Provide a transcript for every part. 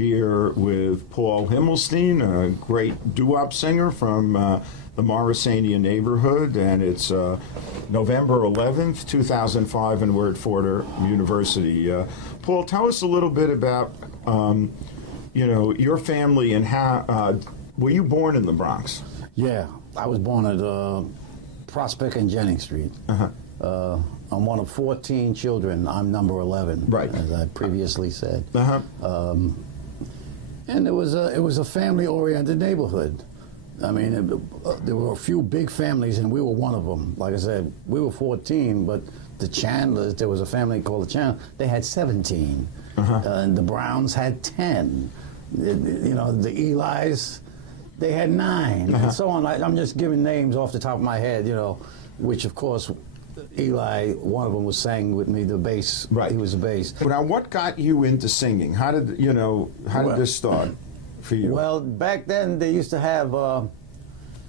Here with Paul Himmelstien, a great doo-wop singer from the Morrisania neighborhood, and it's November 11th, 2005, and we're at Fordham University. Paul, tell us a little bit about, your family and how, were you born in the Bronx? Yeah, I was born at Prospect and Jennings Street. I'm one of 14 children. I'm number 11, right, as I previously said. And it was a family-oriented neighborhood. I mean, there were a few big families, and we were one of them. Like I said, we were 14, but the Chandlers, there was a family called the Chandlers, they had 17. And the Browns had 10. The Elis, they had 9, and so on. I'm just giving names off the top of my head, which, of course, Eli, one of them was sang with me the bass. Right. He was the bass. Now, what got you into singing? How did this start for you? Well, back then they used to have,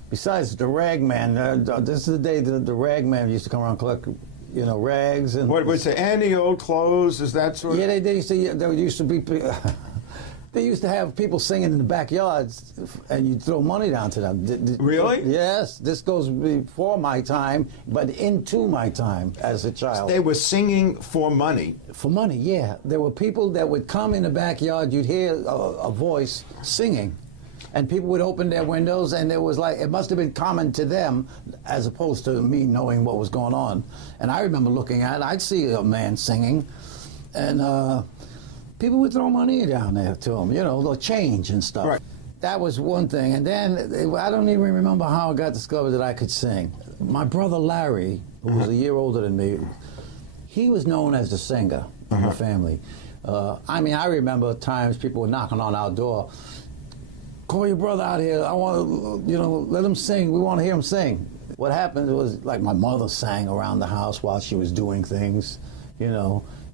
besides the rag man, this is the day that the rag man used to come around and collect, rags and. What was it? Any old clothes? Is that sort of? Yeah, there used to be. They used to have people singing in the backyards, and you'd throw money down to them. Really? Yes. This goes before my time, but into my time as a child. They were singing for money. For money, yeah. There were people that would come in the backyard. You'd hear a voice singing, and people would open their windows, and it must have been common to them, as opposed to me knowing what was going on. And I remember looking at it. I'd see a man singing, and. People would throw money down there to him, the change and stuff. Right. That was one thing. And then, I don't even remember how I got discovered that I could sing. My brother Larry, who was a year older than me, he was known as the singer in the family. I remember times people were knocking on our door, call your brother out here, I want to, let him sing, we want to hear him sing. What happened was, like, my mother sang around the house while she was doing things,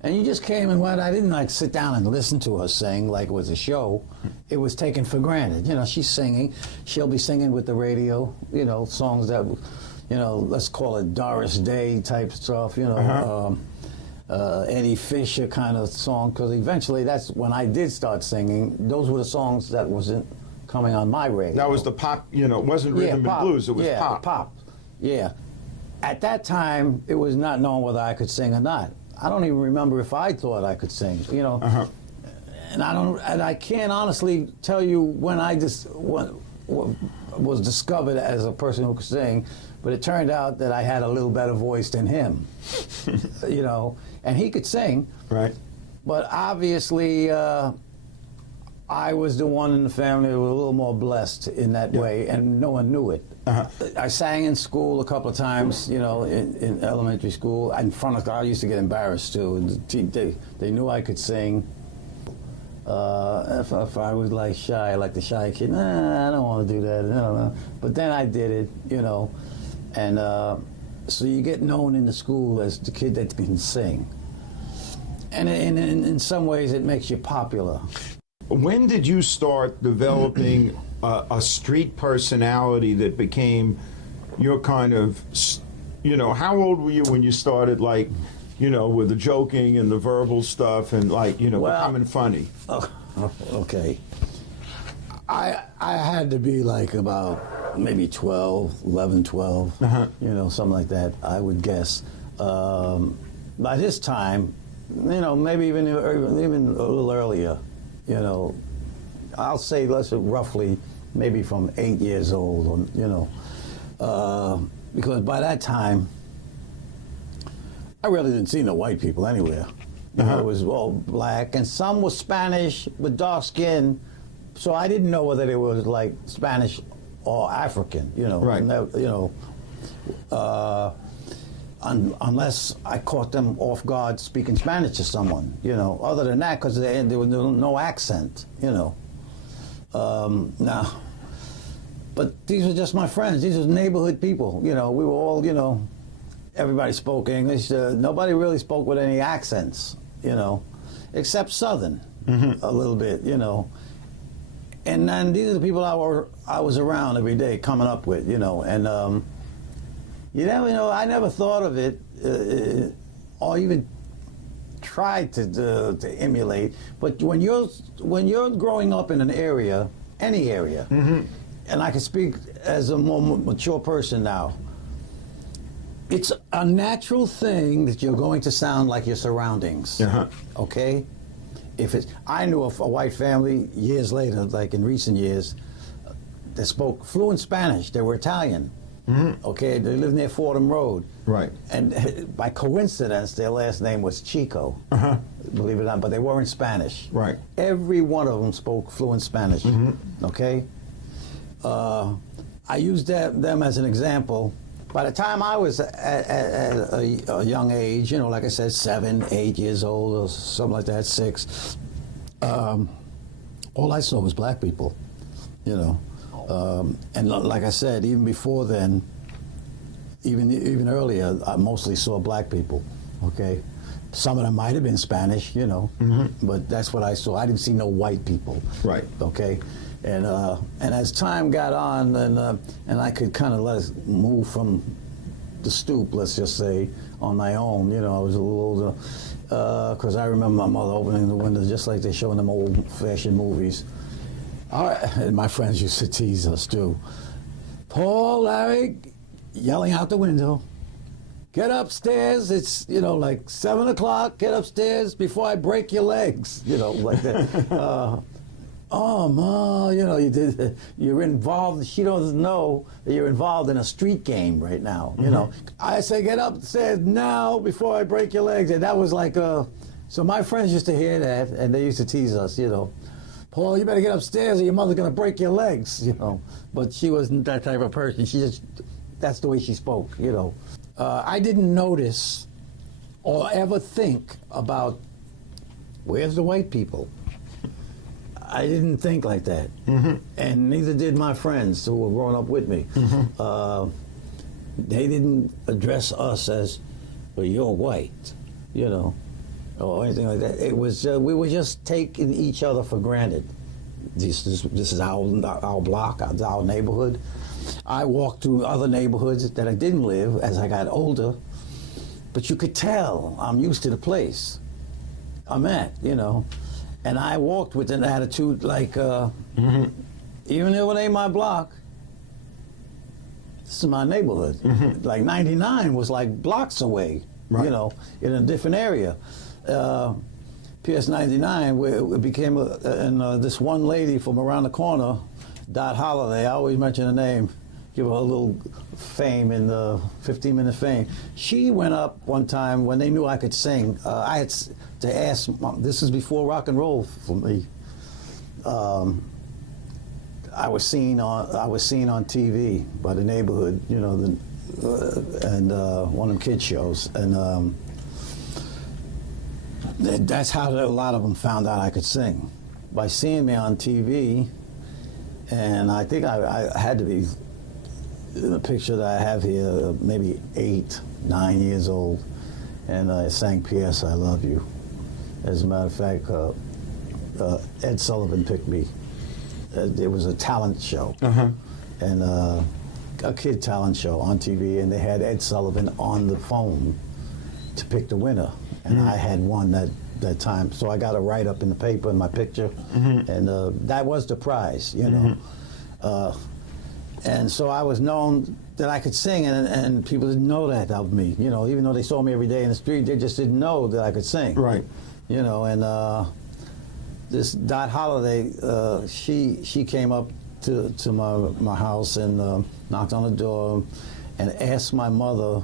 And you just came and went. I didn't sit down and listen to her sing like it was a show. It was taken for granted. She's singing. She'll be singing with the radio, songs that, let's call it Doris Day type stuff, Eddie Fisher kind of song, because eventually that's when I did start singing. Those were the songs that wasn't coming on my radio. That was the pop, it wasn't rhythm and blues, it was pop. Pop, yeah. At that time, it was not known whether I could sing or not. I don't even remember if I thought I could sing, and I can't honestly tell you when I just was discovered as a person who could sing, but it turned out that I had a little better voice than him, and he could sing. Right. But obviously, I was the one in the family who was a little more blessed in that way, and no one knew it. I sang in school a couple of times, in elementary school. In front of, I used to get embarrassed too. They knew I could sing. If I was shy, like the shy kid, I don't want to do that. No. But then I did it, and so you get known in the school as the kid that can sing. And in some ways, it makes you popular. When did you start developing a street personality that became your kind of, how old were you when you started, with the joking and the verbal stuff and, becoming funny? Okay. I had to be about maybe 11, 12, something like that, I would guess. By this time, maybe even a little earlier. I'll say roughly maybe from 8 years old, because by that time, I really didn't see no white people anywhere. It was all black, and some were Spanish with dark skin, so I didn't know whether they were Spanish or African, Right. Unless I caught them off guard speaking Spanish to someone, Other than that, because there was no accent, Now, but these were just my friends. These were neighborhood people, We were all, everybody spoke English. Nobody really spoke with any accents, except Southern, a little bit, And then these are the people I was around every day, coming up with, and. You never know. I never thought of it, or even tried to emulate. But when you're growing up in an area, any area, and I can speak as a more mature person now, it's a natural thing that you're going to sound like your surroundings. Okay? I knew of a white family years later, like in recent years, that spoke fluent Spanish. They were Italian. Okay, they lived near Fordham Road. Right. And by coincidence, their last name was Chico. Believe it or not, but they weren't Spanish. Right. Every one of them spoke fluent Spanish. Okay. I used them as an example. By the time I was at a young age, you know, like I said, 7, 8 years old, or something like that, 6, all I saw was black people, you know. And like I said, even before then, even earlier, I mostly saw black people, okay? Some of them might have been Spanish, you know, but that's what I saw. I didn't see no white people. Right. Okay? And as time got on, and I could kind of let us move from the stoop, let's just say, on my own, you know, I was a little older, because I remember my mother opening the windows just like they show in them old-fashioned movies. And my friends used to tease us too. Paul, Larry, yelling out the window, get upstairs. It's, you know, like 7 o'clock, get upstairs before I break your legs, you know, like that. Oh, Ma, you know, you're involved. She doesn't know that you're involved in a street game right now, you know. I say, get upstairs now before I break your legs. And that was like, so my friends used to hear that, and they used to tease us, you know. Paul, you better get upstairs or your mother's going to break your legs, you know. But she wasn't that type of person. That's the way she spoke, you know. I didn't notice or ever think about, where's the white people? I didn't think like that. And neither did my friends who were growing up with me. They didn't address us as, well, you're white, you know, or anything like that. It was we were just taking each other for granted. This is our block, our neighborhood. I walked through other neighborhoods that I didn't live as I got older, but you could tell I'm used to the place I'm at, you know. And I walked with an attitude like, even if it ain't my block, this is my neighborhood. Like 99 was like blocks away, you know, in a different area. PS 99, it became, and this one lady from around the corner, Dot Holiday, I always mention her name, give her a little fame in the 15-minute fame. She went up one time when they knew I could sing. I had to ask, this is before rock and roll for me. I was seen on TV by the neighborhood, you know, and one of them kids shows, and that's how a lot of them found out I could sing, by seeing me on TV. And I think I had to be in the picture that I have here, maybe 8, 9 years old, and I sang "P.S. I Love You." As a matter of fact, Ed Sullivan picked me. It was a talent show, and a kid talent show on TV, and they had Ed Sullivan on the phone to pick the winner, and I had won that time. So I got a write-up in the paper in my picture, and that was the prize, you know. And so I was known that I could sing, and people didn't know that of me, you know. Even though they saw me every day in the street, they just didn't know that I could sing. Right. You know, and this Dot Holiday, she came up to my house and knocked on the door and asked my mother,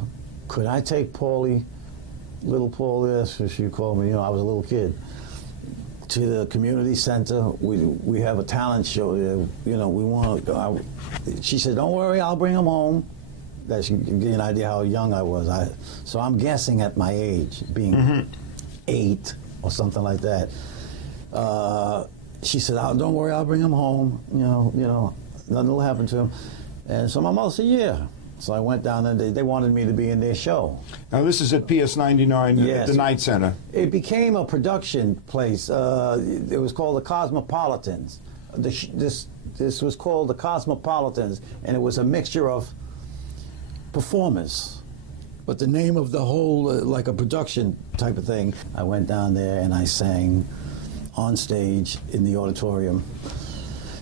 could I take Paulie, little Paulie, that's what she called me, you know, I was a little kid, to the community center. We have a talent show there, you know, we want to, she said, don't worry, I'll bring him home. That should give you an idea how young I was. So I'm guessing at my age, being 8 or something like that. She said, oh, don't worry, I'll bring him home. You know, nothing will happen to him. And so my mother said, yeah. So I went down there. They wanted me to be in their show. Now this is at PS 99, yes. The Night Center. It became a production place. It was called the Cosmopolitans. This was called the Cosmopolitans, and it was a mixture of performers, but the name of the whole, like a production type of thing. I went down there and I sang on stage in the auditorium.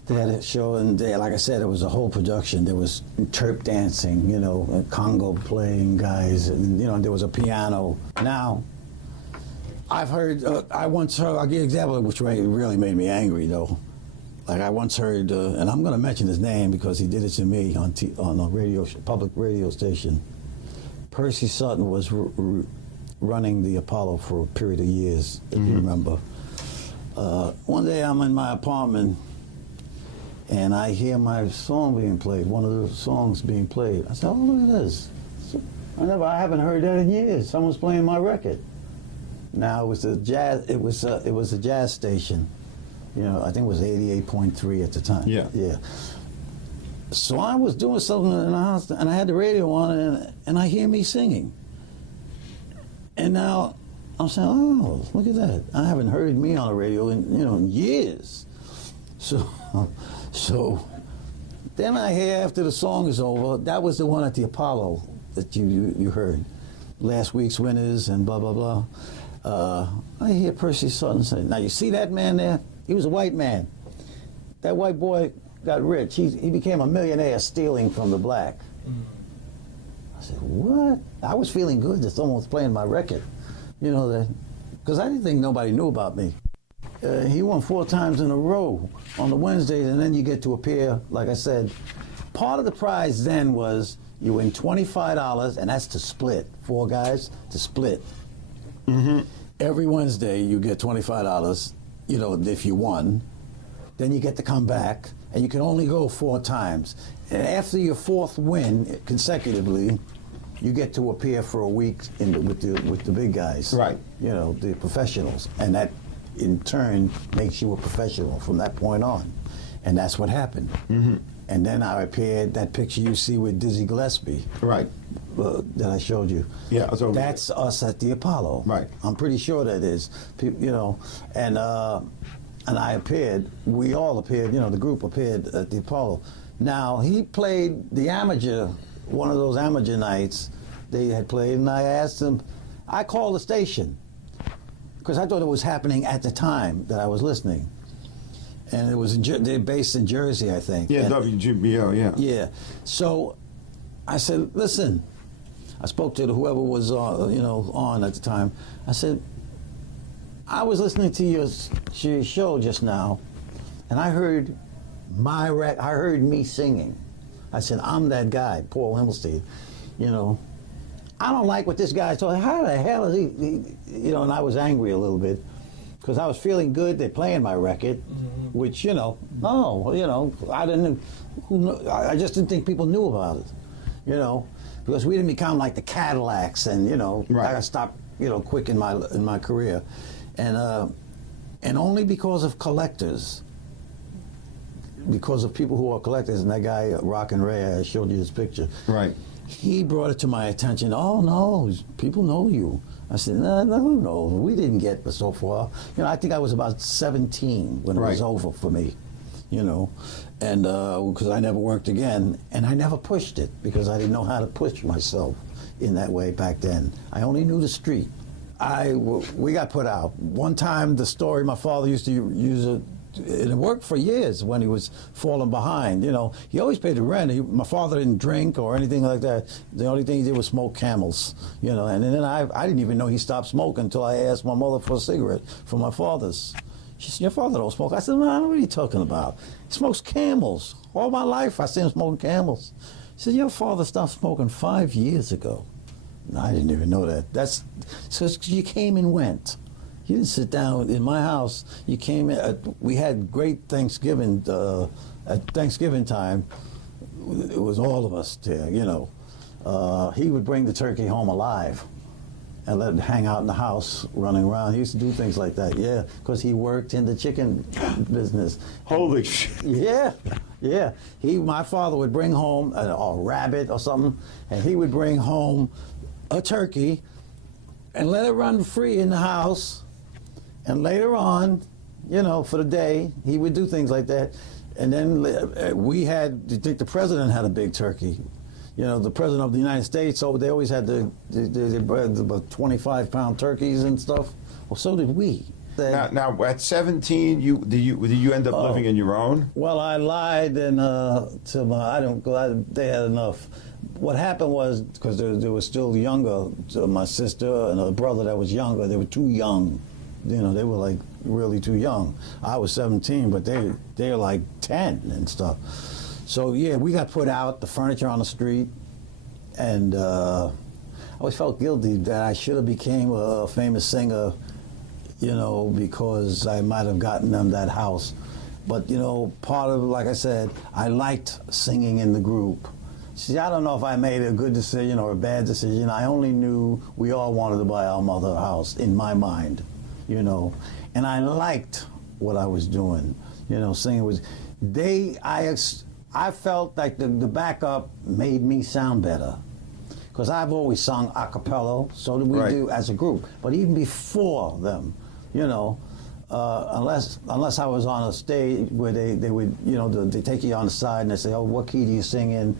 They had a show, and like I said, it was a whole production. There was Terp dancing, you know, Congo playing guys, and, you know, there was a piano. Now, I've heard, I once heard, I'll give you an example which really made me angry, though. Like I once heard, and I'm going to mention his name because he did it to me on a public radio station. Percy Sutton was running the Apollo for a period of years, if you remember. One day I'm in my apartment, and I hear my song being played, one of the songs being played. I said, "Oh, look at this! I haven't heard that in years. Someone's playing my record." Now it was a jazz. It was a jazz station. You know, I think it was 88.3 at the time. Yeah. Yeah. So I was doing something in the house, and I had the radio on, and I hear me singing. And now I'm saying, "Oh, look at that! I haven't heard me on the radio in years." So then I hear after the song is over, that was the one at the Apollo that you heard, last week's winners and blah blah blah. I hear Percy Sutton say, "Now you see that man there? He was a white man. That white boy got rich. He became a millionaire stealing from the black." I said, "What?" I was feeling good that someone was playing my record, you know, that because I didn't think nobody knew about me. He won 4 times in a row on the Wednesdays, and then you get to appear, like I said. Part of the prize then was you win $25, and that's to split. 4 guys to split. Every Wednesday you get $25, you know, if you won. Then you get to come back, and you can only go 4 times. And after your 4th win consecutively, you get to appear for a week with the big guys. Right. You know, the professionals. And that in turn makes you a professional from that point on. And that's what happened. And then I appeared, that picture you see with Dizzy Gillespie. Right. That I showed you. Yeah. So that's us at the Apollo. Right. I'm pretty sure that is. You know, and I appeared, we all appeared, you know, the group appeared at the Apollo. Now, he played the amateur, one of those amateur nights they had played, and I asked him, I called the station, because I thought it was happening at the time that I was listening. And it was they're based in Jersey, I think. Yeah, and, WGBO, yeah. Yeah. So I said, listen, I spoke to whoever was on at the time. I said, I was listening to your show just now, and I heard I heard me singing. I said, I'm that guy, Paul Himmelstien. You know, I don't like what this guy's talking. How the hell is he? You know, and I was angry a little bit because I was feeling good. They're playing my record, which I didn't. I just didn't think people knew about it. You know, because we didn't become like the Cadillacs, and Right. I stopped quick in my career, and only because of collectors. Because of people who are collectors, and that guy, Rock and Ray, I showed you this picture. Right. He brought it to my attention. Oh, no, people know you. I said, no, we didn't get so far. I think I was about 17 when it was over for me, and because I never worked again, and I never pushed it because I didn't know how to push myself in that way back then. I only knew the street. We got put out. One time, the story, my father used to use it. It worked for years when he was falling behind. He always paid the rent. My father didn't drink or anything like that. The only thing he did was smoke Camels. And then I didn't even know he stopped smoking until I asked my mother for a cigarette from my father's. She said, "Your father don't smoke." I said, "No, what are you talking about? He smokes Camels. All my life I see him smoking Camels." She said, "Your father stopped smoking 5 years ago." No, I didn't even know that. That's so you came and went. You didn't sit down in my house. You came in. We had great Thanksgiving. At Thanksgiving time, it was all of us there. He would bring the turkey home alive, and let it hang out in the house, running around. He used to do things like that. Yeah, because he worked in the chicken business. Holy shit! Yeah. My father would bring home a rabbit or something, and he would bring home a turkey, and let it run free in the house. And later on, for the day, he would do things like that. And then I think the president had a big turkey. you know, the president of the United States, so they always had the 25-pound turkeys and stuff. Well, so did we. Now, at 17, did you end up living in your own? Well, I lied and they had enough. What happened was, because they were still younger, my sister and a brother that was younger, they were too young. You know, they were like really too young. I was 17, but they were like 10 and stuff. So yeah, we got put out, the furniture on the street, and I always felt guilty that I should have became a famous singer, you know, because I might have gotten them that house. But, you know, part of, like I said, I liked singing in the group. See, I don't know if I made a good decision or a bad decision. I only knew we all wanted to buy our mother a house, in my mind, you know. And I liked what I was doing, you know, singing was, I felt like the backup made me sound better. Because I've always sung a cappella, so did we do as a group. But even before them, you know, unless I was on a stage where they would, you know, they take you on the side and they say, oh, what key do you sing in?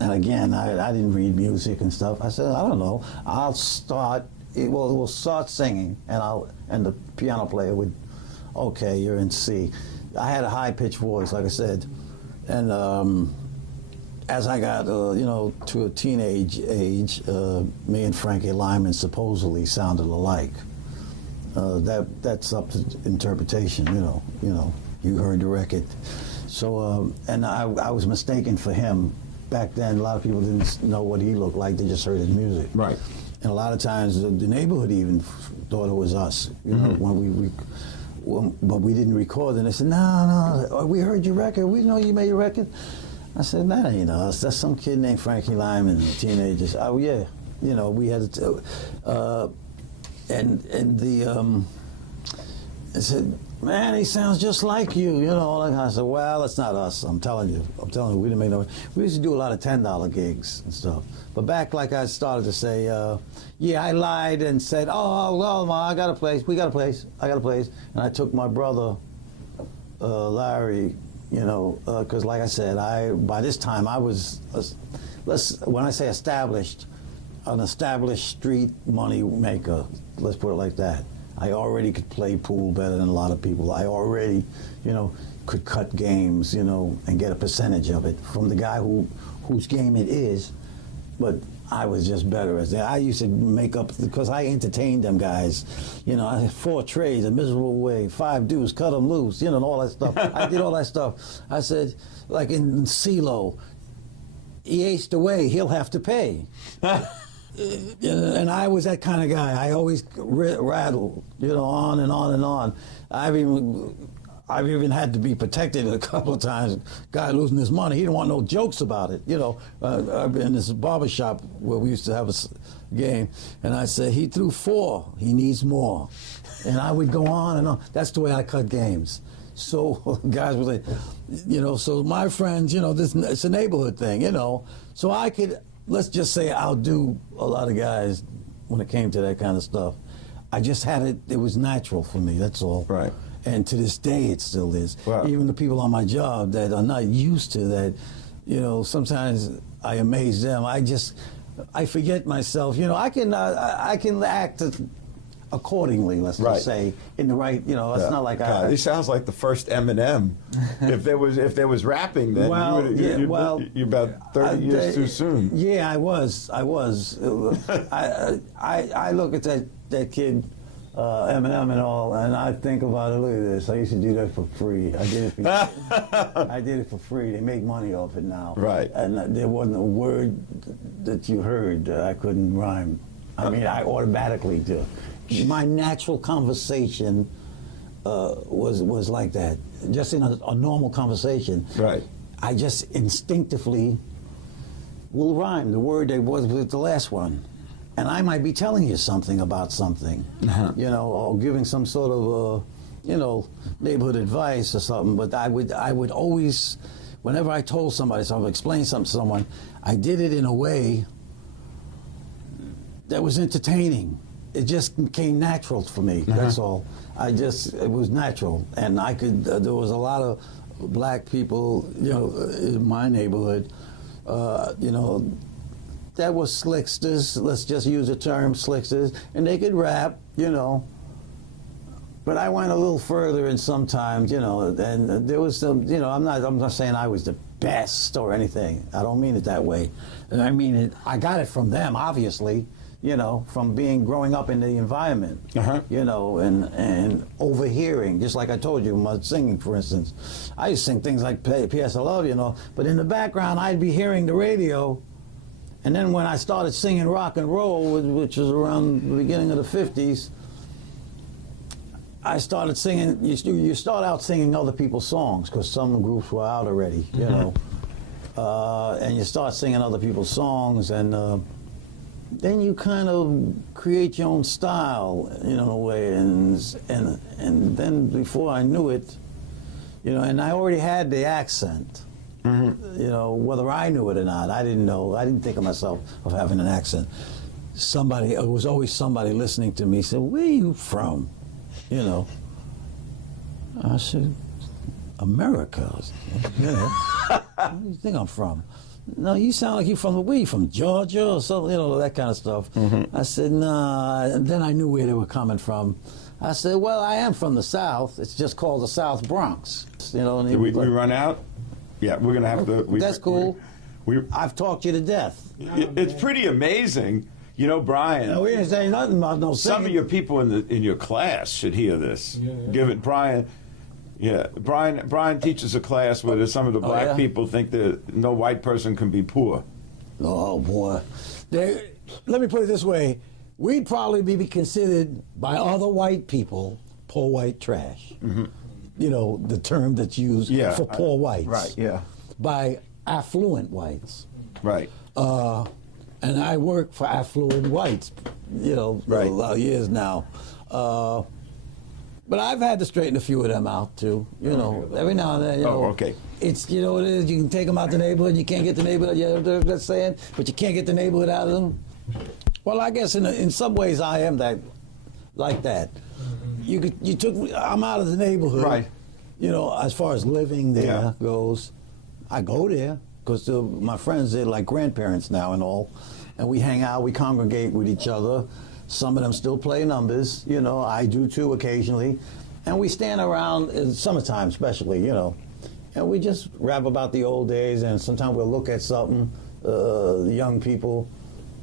And again, I didn't read music and stuff. I said, I don't know. We'll start singing, and the piano player would, okay, you're in C. I had a high-pitched voice, like I said, and as I got, you know, to a teenage age, me and Frankie Lyman supposedly sounded alike. That's up to interpretation, you know. You heard the record. So, and I was mistaken for him. Back then, a lot of people didn't know what he looked like. They just heard his music. Right. And a lot of times, the neighborhood even thought it was us. You know, when but we didn't record. And they said, no, we heard your record. We know you made your record. I said, that ain't us. That's some kid named Frankie Lyman, teenagers. Oh, yeah. You know, we had to, I said, man, he sounds just like you, you know. And I said, well, it's not us. I'm telling you, we didn't make no. We used to do a lot of $10 gigs and stuff. But back, like I started to say, yeah, I lied and said, oh, well, Ma, I got a place. We got a place. I got a place. And I took my brother, Larry, you know, because like I said, by this time I was, when I say established, an established street money maker. Let's put it like that. I already could play pool better than a lot of people. I already, you know, could cut games, you know, and get a percentage of it from the guy whose game it is. But I was just better at that. I used to make up, because I entertained them guys. You know, I had 4 trades, a miserable way, 5 dudes, cut them loose, you know, and all that stuff. I did all that stuff. I said, like in CeeLo, he aced away, he'll have to pay. And I was that kind of guy. I always rattled, you know, on and on and on. I've even had to be protected a couple of times. Guy losing his money, he didn't want no jokes about it. You know, in this barbershop where we used to have a game, and I said, he threw 4, he needs more. And I would go on and on. That's the way I cut games. So guys would say, you know, so my friends, you know, it's a neighborhood thing, you know. So I could, let's just say, outdo a lot of guys when it came to that kind of stuff. I just had it was natural for me, that's all. Right. And to this day, it still is. Wow. Even the people on my job that are not used to that, you know, sometimes I amaze them. I forget myself. You know, I can act accordingly, let's just say, in the right, you know, it's not like God, he sounds like the first Eminem. if there was rapping then, you're about 30 years too soon. Yeah, I was. I look at that kid, Eminem and all, and I think about it, look at this, I used to do that for free. I did it for free. They make money off it now. Right. And there wasn't a word that you heard that I couldn't rhyme. I mean, I automatically do. My natural conversation was like that. Just in a normal conversation, right? I just instinctively will rhyme the word that was with the last one, and I might be telling you something about something, you know, or giving some sort of, you know, neighborhood advice or something. But I would always, whenever I told somebody something, explain something to someone, I did it in a way that was entertaining. It just came natural for me, that's all. It was natural. And I could, there was a lot of black people, you know, in my neighborhood, you know, that was slicksters. Let's just use the term slicksters, and they could rap, you know. But I went a little further, and sometimes, you know, and there was some, you know, I'm not saying I was the best or anything. I don't mean it that way. And I mean it. I got it from them, obviously. You know, from growing up in the environment, you know, and overhearing, just like I told you, my singing, for instance. I used to sing things like P.S. I Love You, know, but in the background, I'd be hearing the radio. And then when I started singing rock and roll, which was around the beginning of the 50s, I started singing, you start out singing other people's songs, because some groups were out already, you know. And you start singing other people's songs, and then you kind of create your own style, you know, in a way, and then before I knew it, you know, and I already had the accent, you know, whether I knew it or not, I didn't know. I didn't think of myself of having an accent. It was always somebody listening to me said, "Where are you from?" You know. I said, "America." You know, where do you think I'm from? "No, you sound like you're from Georgia or something," you know, that kind of stuff. I said, "Nah," and then I knew where they were coming from. I said, "Well, I am from the South. It's just called the South Bronx." You know, and Did we run out? Yeah, we're going to have to... That's cool. I've talked you to death. It's pretty amazing. You know, Brian... No, we didn't say nothing about no singing. Some of your people in your class should hear this. Give it, Brian... Yeah, Brian teaches a class where some of the black people think that no white person can be poor. Oh, boy. Let me put it this way. We'd probably be considered by other white people poor white trash. You know, the term that's used for poor whites. Right, yeah. By affluent whites. Right. And I work for affluent whites, you know, a lot of years now. But I've had to straighten a few of them out too. You know, every now and then. You know, it's, you know what it is. You can take them out the neighborhood. You can't get the neighborhood. You know what they're saying, but you can't get the neighborhood out of them. Well, I guess in some ways I am like that. I'm out of the neighborhood. Right. You know, as far as living there goes, I go there because my friends, they're like grandparents now and all, and we hang out, we congregate with each other. Some of them still play numbers, you know, I do too occasionally. And we stand around in summertime especially, you know, and we just rap about the old days, and sometimes we'll look at something, the young people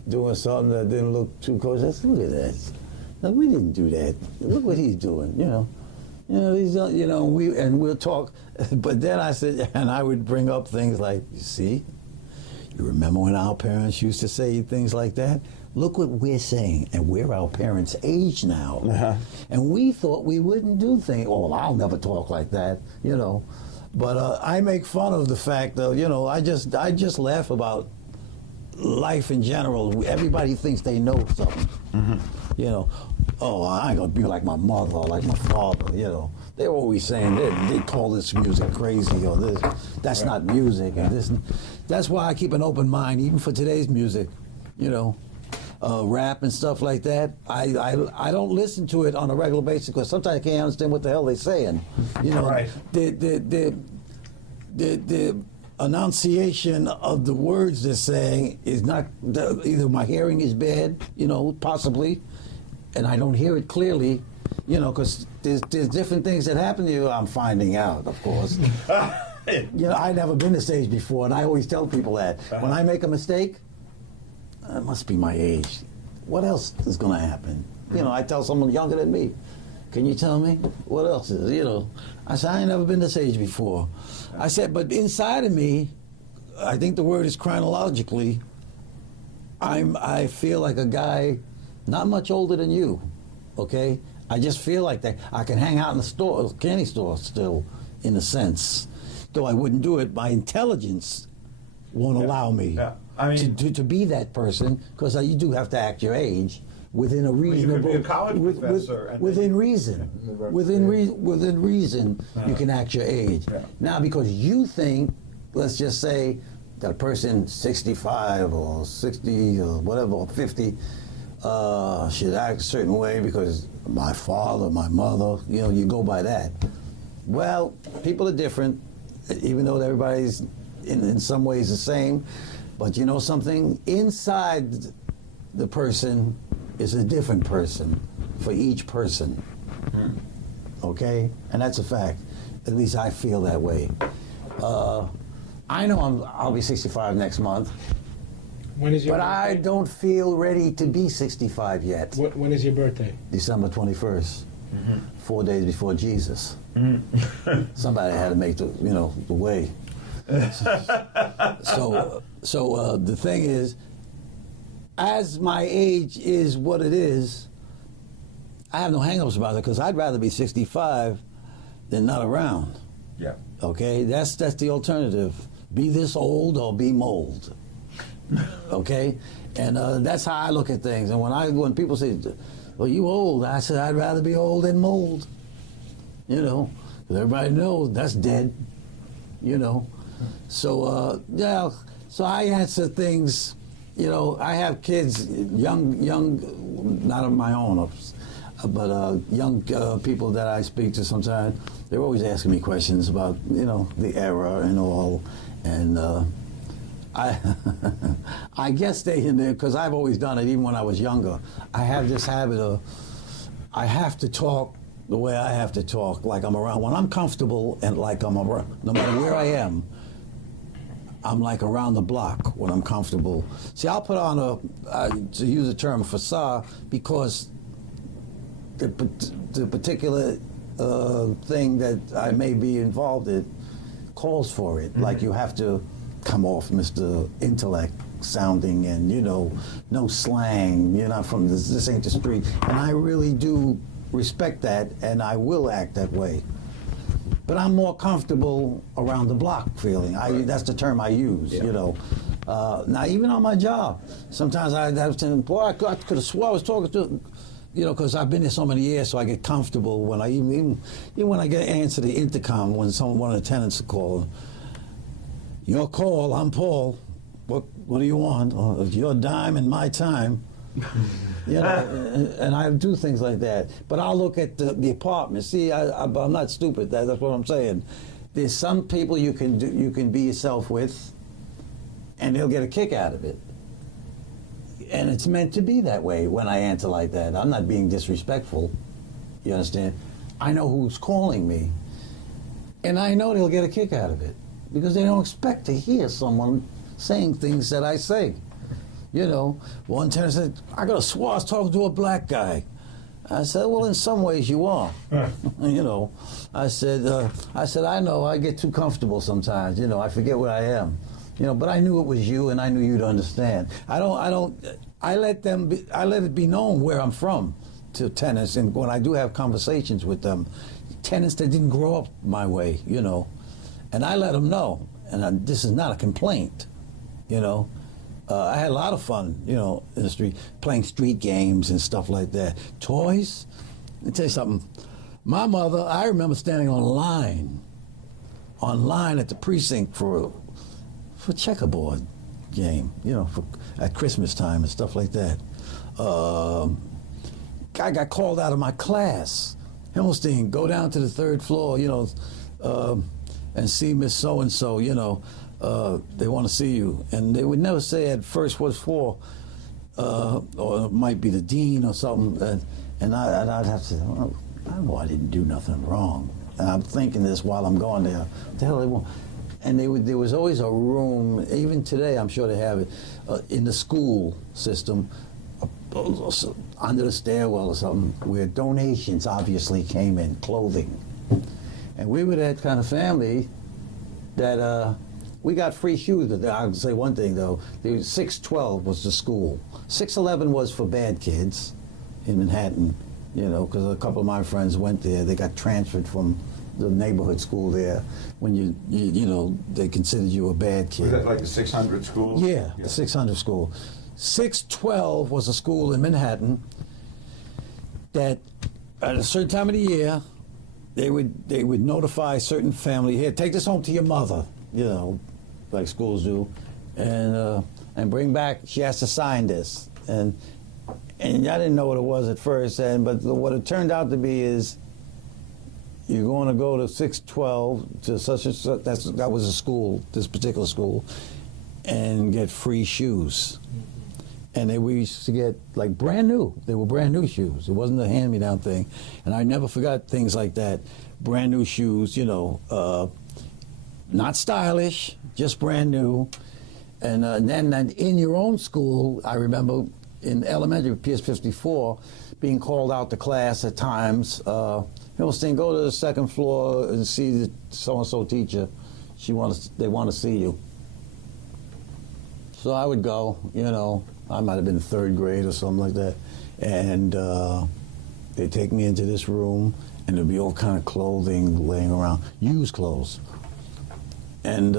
doing something that didn't look too close. Look at that. No, we didn't do that. Look what he's doing, you know. We'll talk. But then I said, and I would bring up things like, you see, you remember when our parents used to say things like that? Look what we're saying, and we're our parents' age now. And we thought we wouldn't do things. Oh, well, I'll never talk like that, you know. But I make fun of the fact that, you know, I just laugh about life in general. Everybody thinks they know something. You know, oh, I ain't gonna be like my mother or like my father, you know. They're always saying they call this music crazy or this. That's not music, and this. That's why I keep an open mind, even for today's music, you know. Rap and stuff like that. I don't listen to it on a regular basis because sometimes I can't understand what the hell they're saying. You know, the enunciation of the words they're saying is not, either my hearing is bad, you know, possibly, and I don't hear it clearly, you know, because there's different things that happen to you. I'm finding out, of course. You know, I've never been to stage before, and I always tell people that when I make a mistake. It must be my age. What else is going to happen? You know, I tell someone younger than me, can you tell me what else is, you know? I said, I ain't never been this age before. I said, but inside of me, I think the word is chronologically, I feel like a guy not much older than you, okay? I just feel like that. I can hang out in the store, candy store still, in a sense. Though I wouldn't do it, my intelligence won't allow me. I mean, to be that person, because you do have to act your age within a reasonable. You could be a college professor. Within reason. Within reason, you can act your age. Now, because you think, let's just say, that a person 65 or 60 or whatever, or 50, should act a certain way because my father, my mother, you know, you go by that. Well, people are different, even though everybody's in some ways the same, but you know something? Inside the person is a different person for each person. Okay? And that's a fact. At least I feel that way. I know I'll be 65 next month. When is your But birthday? I don't feel ready to be 65 yet. When is your birthday? December 21st, 4 days before Jesus. Somebody had to make the way. So the thing is, as my age is what it is, I have no hang-ups about it because I'd rather be 65 than not around. Yeah. Okay, that's the alternative. Be this old or be mold. Okay, and that's how I look at things. And when people say, "Well, you old," I said, "I'd rather be old than mold." You know, 'cause everybody knows that's dead. You know, so yeah. So I answer things. You know, I have kids, young, not of my own, but young people that I speak to sometimes. They're always asking me questions about the era and all, and. I guess they in there because I've always done it even when I was younger. I have this habit of I have to talk the way I have to talk, like I'm around when I'm comfortable and like I'm around. No matter where I am, I'm like around the block when I'm comfortable. See, I'll put on to use the term facade because the particular thing that I may be involved in calls for it. Like you have to come off Mr. Intellect sounding and no slang, you're not from this ain't the street, and I really do respect that and I will act that way, but I'm more comfortable around the block feeling. That's the term I use. Now even on my job sometimes I have to, boy, I could have swore I was talking to because I've been there so many years, so I get comfortable when I even when I get answer the intercom when one of the tenants will call. Your call, I'm Paul. What do you want? Oh, it's your dime and my time. And I do things like that. But I'll look at the apartment. See, I'm not stupid. That's what I'm saying. There's some people you can be yourself with, and they'll get a kick out of it. And it's meant to be that way when I answer like that. I'm not being disrespectful. You understand? I know who's calling me, and I know they'll get a kick out of it. Because they don't expect to hear someone saying things that I say. One tenant said, "I got a swore I was talking to a black guy." I said, "Well, in some ways you are." I said, "I know. I get too comfortable sometimes. I forget where I am. But I knew it was you, and I knew you'd understand. I let it be known where I'm from to tenants, and when I do have conversations with them, tenants that didn't grow up my way, And I let them know, and this is not a complaint, I had a lot of fun, in the street, playing street games and stuff like that. Toys, let me tell you something. My mother, I remember standing online at the precinct for checkerboard game, at Christmas time and stuff like that. I got called out of my class. Himmelstien, go down to the third floor, and see Miss So-and-so, they want to see you. And they would never say at first what for, or it might be the dean or something. And I'd have to say, well, I know I didn't do nothing wrong. And I'm thinking this while I'm going there. What the hell they want? And there was always a room, even today I'm sure they have it, in the school system, under the stairwell or something, where donations obviously came in, clothing. And we were that kind of family that we got free shoes. I'll say one thing, though. 612 was the school. 611 was for bad kids in Manhattan, because a couple of my friends went there. They got transferred from the neighborhood school there when they considered you a bad kid. Was that like the 600 school? Yeah, the 600 school. 612 was a school in Manhattan that at a certain time of the year, they would notify certain family, here, take this home to your mother, like schools do, and bring back, she has to sign this. And I didn't know what it was at first, but what it turned out to be is you're going to go to 612 to such and such. That was a school, this particular school, and get free shoes. And we used to get like brand new. They were brand new shoes. It wasn't a hand-me-down thing. And I never forgot things like that. Brand new shoes, not stylish, just brand new. And then in your own school, I remember in elementary, PS 54, being called out to class at times. Himmelstien, go to the second floor and see the so-and-so teacher. They want to see you. So I would go, I might have been third grade or something like that. And they'd take me into this room, and there'd be all kind of clothing laying around, used clothes. And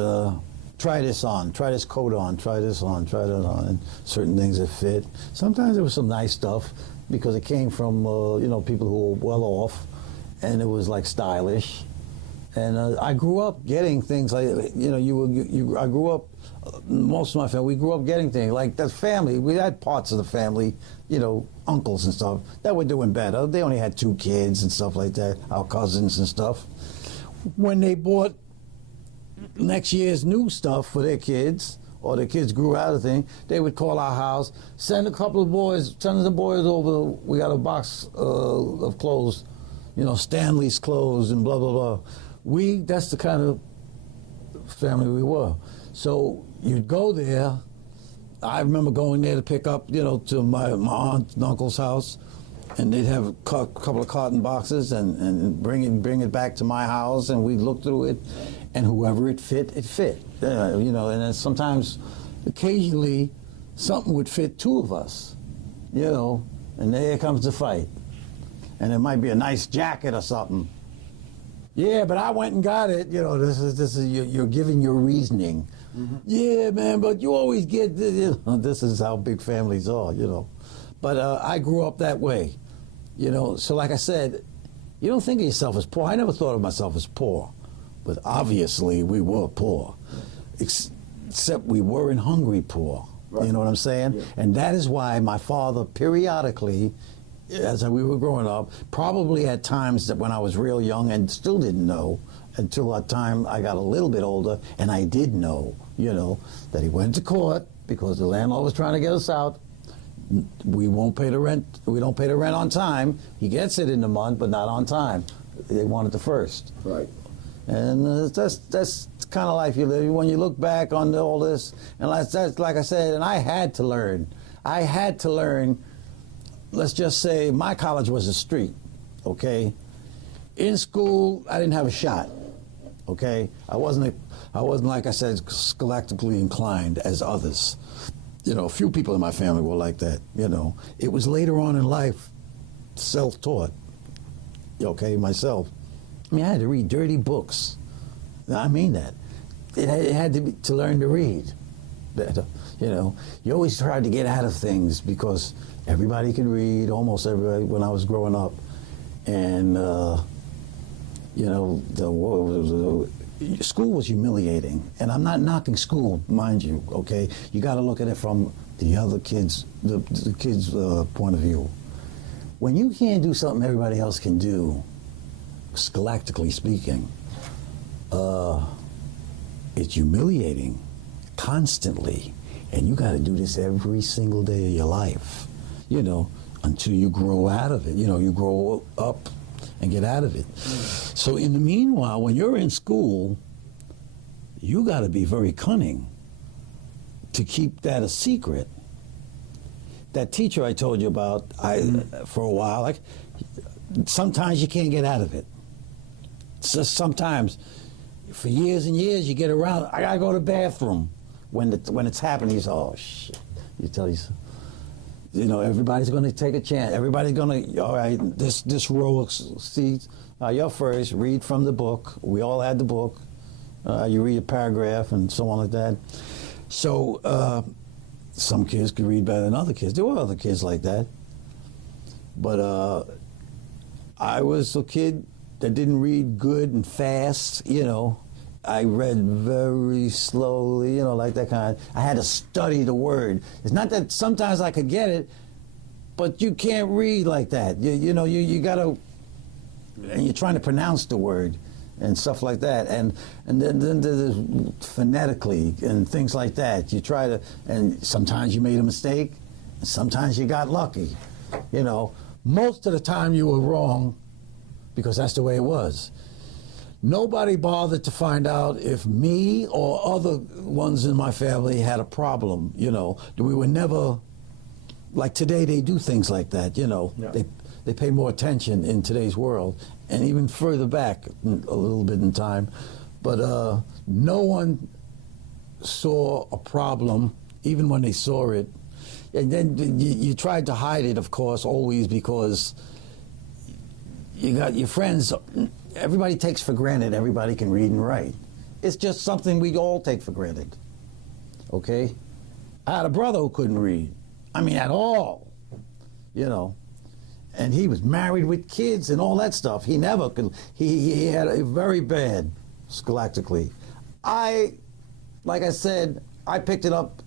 try this on, try this coat on, try this on, try that on, and certain things that fit. Sometimes there was some nice stuff because it came from, people who were well off, and it was like stylish. And I grew up getting things like, I grew up, most of my family, we grew up getting things like the family. We had parts of the family, uncles and stuff, that were doing better. They only had 2 kids and stuff like that, our cousins and stuff. When they bought next year's new stuff for their kids, or their kids grew out of things, they would call our house, send the boys over, we got a box of clothes, Stanley's clothes and blah, blah, blah. That's the kind of family we were. So you'd go there. I remember going there to pick up, to my aunt and uncle's house, and they'd have a couple of carton boxes and bring it back to my house, and we'd look through it, and whoever it fit, it fit. And then sometimes, occasionally, something would fit 2 of us, and there comes the fight. And it might be a nice jacket or something. Yeah, but I went and got it. This is you're giving your reasoning. Mm-hmm. Yeah, man, but you always get this. This is how big families are, But I grew up that way, So like I said, you don't think of yourself as poor. I never thought of myself as poor, but obviously we were poor, except we weren't hungry poor. Right. You know what I'm saying? Yeah. And that is why my father periodically, as we were growing up, probably at times that when I was real young and still didn't know until the time I got a little bit older, and I did know, that he went to court because the landlord was trying to get us out. We won't pay the rent. We don't pay the rent on time. He gets it in the month, but not on time. They want it the first. Right. And that's the kind of life you live. When you look back on all this, and that's like I said, and I had to learn. Let's just say my college was a street, okay? In school, I didn't have a shot, okay? I wasn't like I said, scholastically inclined as others. A few people in my family were like that, It was later on in life, self-taught, okay, myself. I had to read dirty books. I mean that. It had to learn to read. You always tried to get out of things because everybody could read, almost everybody, when I was growing up. And, school was humiliating. And I'm not knocking school, mind you, okay? You got to look at it from the other kids, the kids' point of view. When you can't do something everybody else can do, scholastically speaking, it's humiliating constantly. And you got to do this every single day of your life, until you grow out of it. You grow up and get out of it. So in the meanwhile, when you're in school, you got to be very cunning to keep that a secret. That teacher I told you about, for a while, sometimes you can't get out of it. Sometimes, for years and years, you get around. I gotta go to the bathroom when it's happening. You say, "Oh shit!" You tell yourself, everybody's gonna take a chance. Everybody's gonna, all right, this row of seats, you're first. Read from the book. We all had the book. You read a paragraph and so on like that. So some kids could read better than other kids. There were other kids like that, but I was a kid that didn't read good and fast, I read very slowly, like that kind. I had to study the word. It's not that sometimes I could get it, but you can't read like that. You gotta and you're trying to pronounce the word and stuff like that, and then there's phonetically and things like that. You try to, and sometimes you made a mistake, and sometimes you got lucky. You know, most of the time you were wrong because that's the way it was. Nobody bothered to find out if me or other ones in my family had a problem. You know, we were never like today. They do things like that. You know, Yeah. They pay more attention in today's world, and even further back a little bit in time. But no one saw a problem, even when they saw it. And then you tried to hide it, of course, always, because you got your friends. Everybody takes for granted everybody can read and write. It's just something we all take for granted. Okay? I had a brother who couldn't read. I mean, at all. You know. And he was married with kids and all that stuff. He never could. He had a very bad scholastically. Like I said, I picked it up.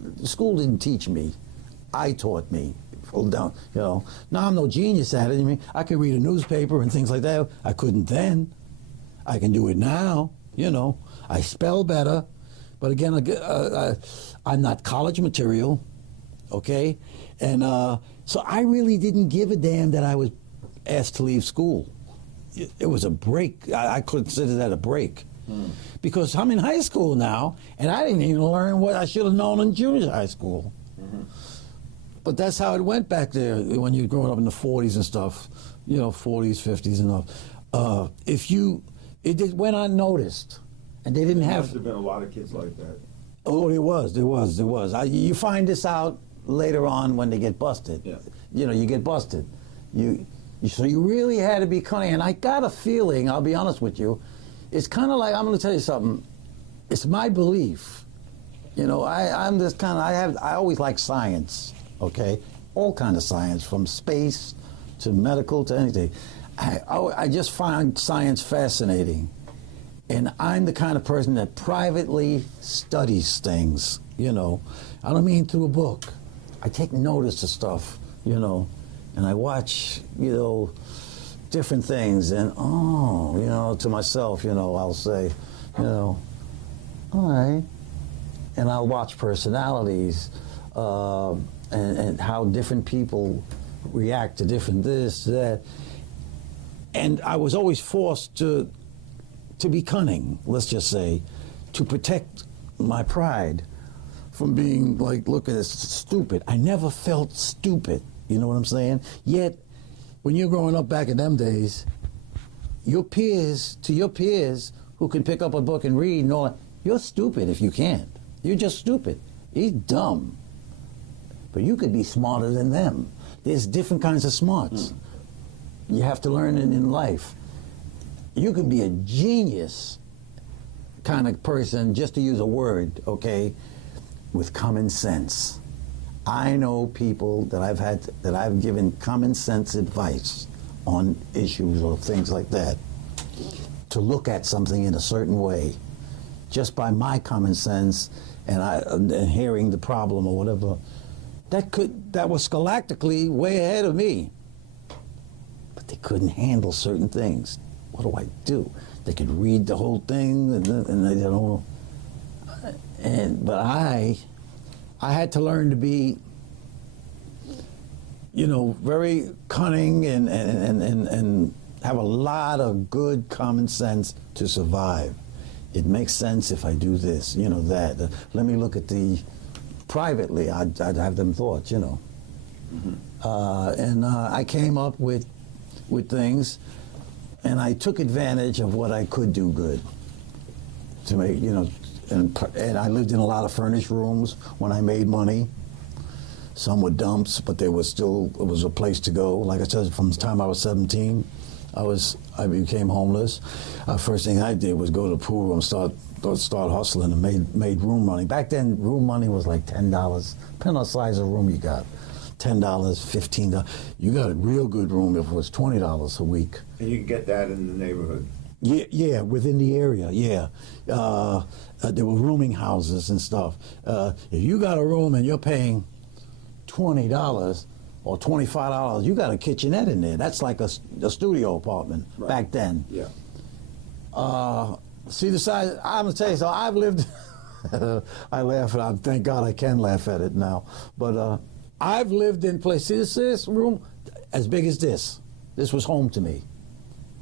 The school didn't teach me. I taught me. Pulled down, you know. Now I'm no genius at it. I mean, I could read a newspaper and things like that. I couldn't then. I can do it now. You know, I spell better, but again, I'm not college material. Okay, and so I really didn't give a damn that I was asked to leave school. It was a break. I consider that a break. Because I'm in high school now, and I didn't even learn what I should have known in junior high school. But that's how it went back there when you're growing up in the 40s and stuff, you know, 40s, 50s and all. It went unnoticed, and they didn't There have. must have been a lot of kids like that. Oh, there was. You find this out later on when they get busted. Yeah. You know, you get busted. So you really had to be cunning. And I got a feeling, I'll be honest with you, it's kind of like, I'm going to tell you something. It's my belief. You know, I'm this kind of, I always like science, okay? All kind of science, from space to medical to anything. I just find science fascinating. And I'm the kind of person that privately studies things, you know. I don't mean through a book. I take notice of stuff, you know, and I watch, you know, different things, and you know, to myself, you know, I'll say, you know, all right, and I'll watch personalities and how different people react to different this, that, and I was always forced to be cunning, let's just say, to protect my pride from being like, look at this, stupid. I never felt stupid, you know what I'm saying? Yet, when you're growing up back in them days, your peers who can pick up a book and read and all that, you're stupid if you can't. You're just stupid. He's dumb. But you could be smarter than them. There's different kinds of smarts. You have to learn it in life. You could be a genius kind of person, just to use a word, okay, with common sense. I know people that I've given common sense advice on issues or things like that, to look at something in a certain way, just by my common sense and hearing the problem or whatever. That was scholastically way ahead of me. But they couldn't handle certain things. What do I do? They could read the whole thing and they don't know. But I had to learn to be, you know, very cunning and have a lot of good common sense to survive. It makes sense if I do this, you know, that. Let me look at privately, I'd have them thoughts, you know. I came up with things, and I took advantage of what I could do good to make, you know, and I lived in a lot of furnished rooms when I made money. Some were dumps, but it was a place to go. Like I said, from the time I was 17, I became homeless. First thing I did was go to the pool room, start hustling, and made room money. Back then, room money was like $10, depending on the size of the room you got. $10, $15. You got a real good room if it was $20 a week. And you can get that in the neighborhood. Yeah, within the area, yeah. There were rooming houses and stuff. If you got a room and you're paying $20, or $25, you got a kitchenette in there. That's like a studio apartment back then. Yeah. See the size. I'm gonna tell you. So I've lived. I laugh at it. Thank God I can laugh at it now. But I've lived in places. See this room, as big as this. This was home to me.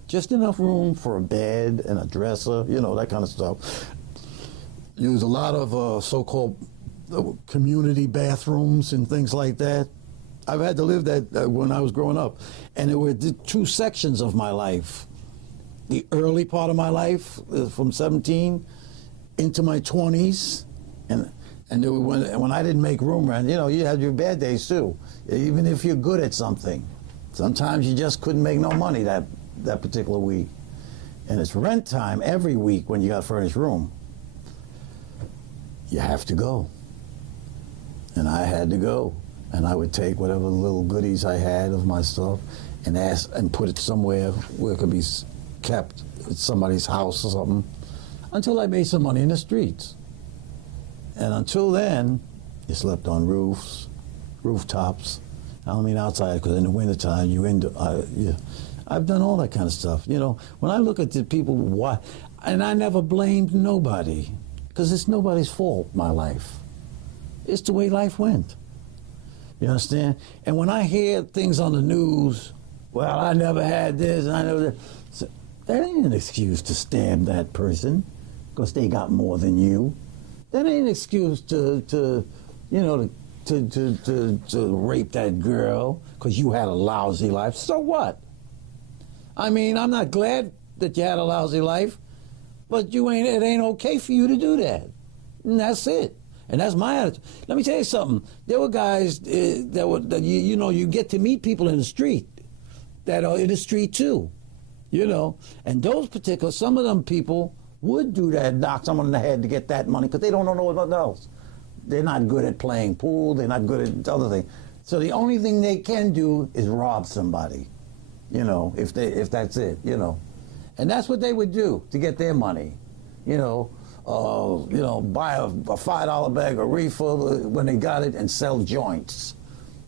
Just enough room for a bed and a dresser, that kind of stuff. Use a lot of so-called community bathrooms and things like that. I've had to live that when I was growing up. And there were two sections of my life. The early part of my life, from 17 into my 20s, and when I didn't make room rent, you had your bad days too. Even if you're good at something, sometimes you just couldn't make no money that particular week. And it's rent time every week when you got a furnished room. You have to go. And I had to go. And I would take whatever little goodies I had of my stuff and put it somewhere where it could be kept at somebody's house or something, until I made some money in the streets. And until then, you slept on rooftops. I don't mean outside, because in the wintertime, I've done all that kind of stuff. When I look at the people, and I never blamed nobody, because it's nobody's fault, my life. It's the way life went. You understand? And when I hear things on the news, well, I never had this, and I never that. That ain't an excuse to stab that person because they got more than you. That ain't an excuse to rape that girl because you had a lousy life. So what? I mean, I'm not glad that you had a lousy life, but it ain't okay for you to do that. And that's it. And that's my attitude. Let me tell you something. There were guys you get to meet people in the street that are in the street too. And those some of them people would do that, knock someone in the head to get that money because they don't know what else. They're not good at playing pool. They're not good at other things. So the only thing they can do is rob somebody, if that's it, And that's what they would do to get their money, buy a $5 bag of reefer when they got it and sell joints.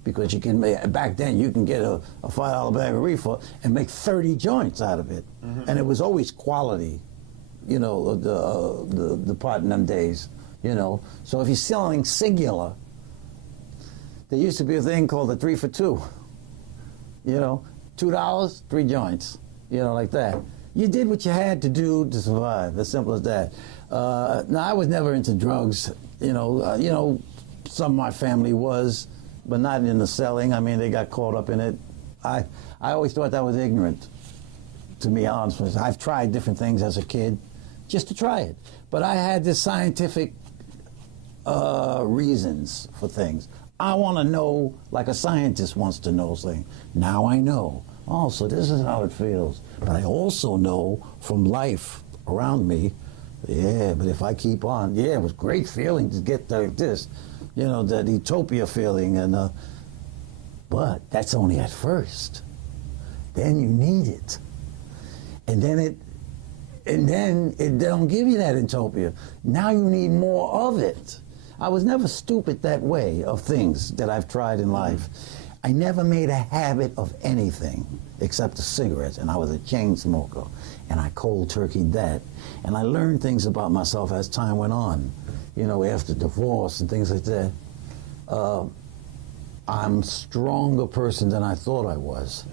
Because you can make, back then you can get a $5 bag of reefer and make 30 joints out of it. Mm-hmm. And it was always quality, the pot in them days, So if you're selling singular, there used to be a thing called the 3 for 2. $2, 3 joints, like that. You did what you had to do to survive, as simple as that. Now, I was never into drugs, some of my family was, but not in the selling. I mean, they got caught up in it. I always thought that was ignorant, to be honest with you. I've tried different things as a kid, just to try it. But I had this scientific reasons for things. I want to know, like a scientist wants to know things. Now I know. Oh, so this is how it feels. But I also know from life around me, but if I keep on, it was great feeling to get this. That utopia feeling, but that's only at first. Then you need it, and then it don't give you that utopia. Now you need more of it. I was never stupid that way of things that I've tried in life. I never made a habit of anything except the cigarettes, and I was a chain smoker, and I cold turkeyed that, and I learned things about myself as time went on. After divorce and things like that, I'm a stronger person than I thought I was.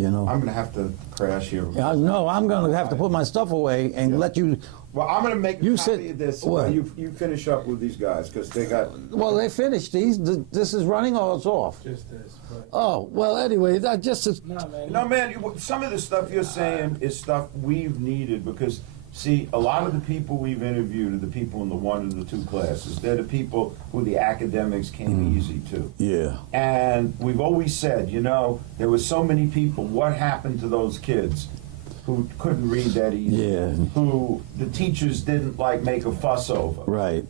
I'm going to have to crash here. No, I'm going to have to put my stuff away and let you. Well, I'm going to make a copy of this. What? You finish up with these guys because they got. Well, they finished these. This is running or it's off? Just this. But Oh, well, anyway, that just. no, man. No, man. Some of the stuff you're saying is stuff we've needed because. See, a lot of the people we've interviewed are the people in the 1 and the 2 classes. They're the people who the academics came easy to. Yeah. And we've always said, there were so many people. What happened to those kids who couldn't read that easy? Yeah. Who the teachers didn't make a fuss over? Right.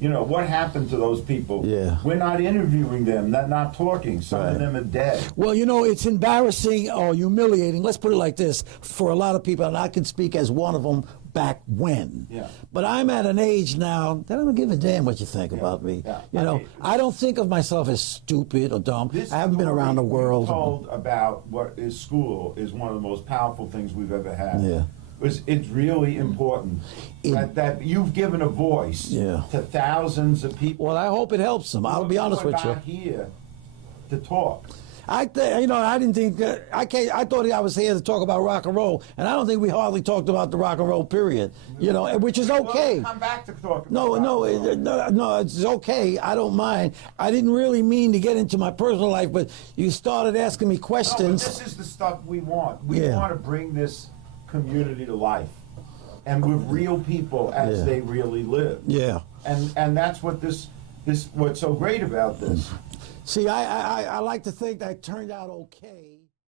What happened to those people? Yeah. We're not interviewing them. They're not talking. Some Right. of them are dead. Well, it's embarrassing or humiliating. Let's put it like this: for a lot of people, and I can speak as one of them, back when. Yeah. But I'm at an age now that I don't give a damn what you think about me. Yeah. You know, I don't think of myself as stupid or dumb. I haven't been around the world. Told about what is school is one of the most powerful things we've ever had. Yeah. It's really important that you've given a voice Yeah. to thousands of people. Well, I hope it helps them. I'll be honest with you. Not here to talk. I didn't think I thought I was here to talk about rock and roll, and I don't think we hardly talked about the rock and roll period. You know, which is okay. Well, come back to talk about No, it's okay. I don't mind. I didn't really mean to get into my personal life, but you started asking me No, but questions. this is the stuff we want. We Yeah. want to bring this community to life, and with real people as Yeah. they really live. Yeah. And that's what this what's so great about this. See, I like to think that turned out okay.